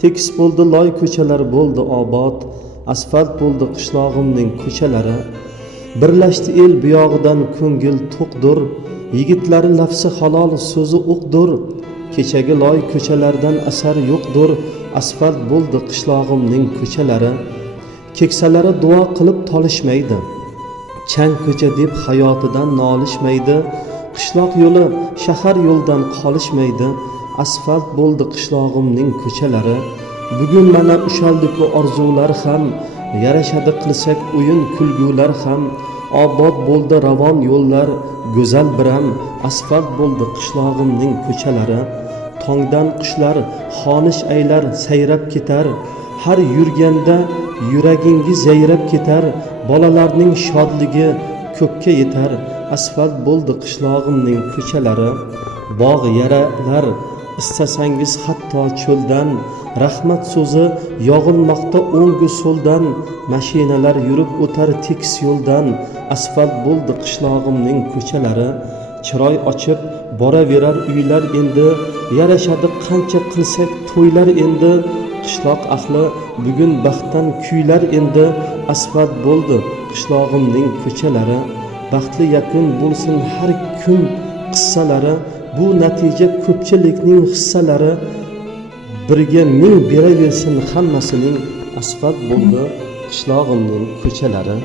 tekis bo'ldi loy ko'chalar bo'ldi obod, asfalt bo'ldi qishlog'imning ko'chalari. Birlashdi el buyog'idan ko'ngil to'qdir, yigitlari lafsi halol so'zi o'qdir. Kechagi loy ko'chalardan asar yo'qdir, asfalt bo'ldi qishlog'imning ko'chalari. Keksalari duo qilib tolishmaydi, chang ko'cha deb hayotidan nolishmaydi. Qishloq yo'li shahar yo'ldan qolishmaydi, asfalt bo'ldi qishlog'imning ko'chalari. Bugun mana ushaldi-ku orzular ham, yarashadi qilsak o'yin kulgular ham. Obod bo'ldi ravon yo'llar, go'zal biram, asfalt bo'ldi qishlog'imning ko'chalari. Tongdan qushlar xonish aylar, sayrab ketar, har yurganda yuragingiz yayrab ketar. Bolalarning shodligi ko'kka yetar, asfalt bo'ldi qishlog'imning ko'chalari. Bog' yaralar istasangiz hatto cho'ldan, rahmat so'zi yog'ilmoqda o'ngu so'ldan. Mashinalar yurib o'tar tekis yo'ldan, asfalt bo'ldi qishlog'imning ko'chalari. Chiroy ochib boraverar uylar endi, yarashadi qancha qilsak to'ylar endi. Qishloq ahli bugun baxtdan kuylar endi, asfalt bo'ldi qishlog'imning ko'chalari. Baxtli yakun bo'lsin har kun qissalari, bu natija ko'pchilikning hissalari. Birga ming beraversin hammasining, asfalt bo'ldi qishlog'imning ko'chalari.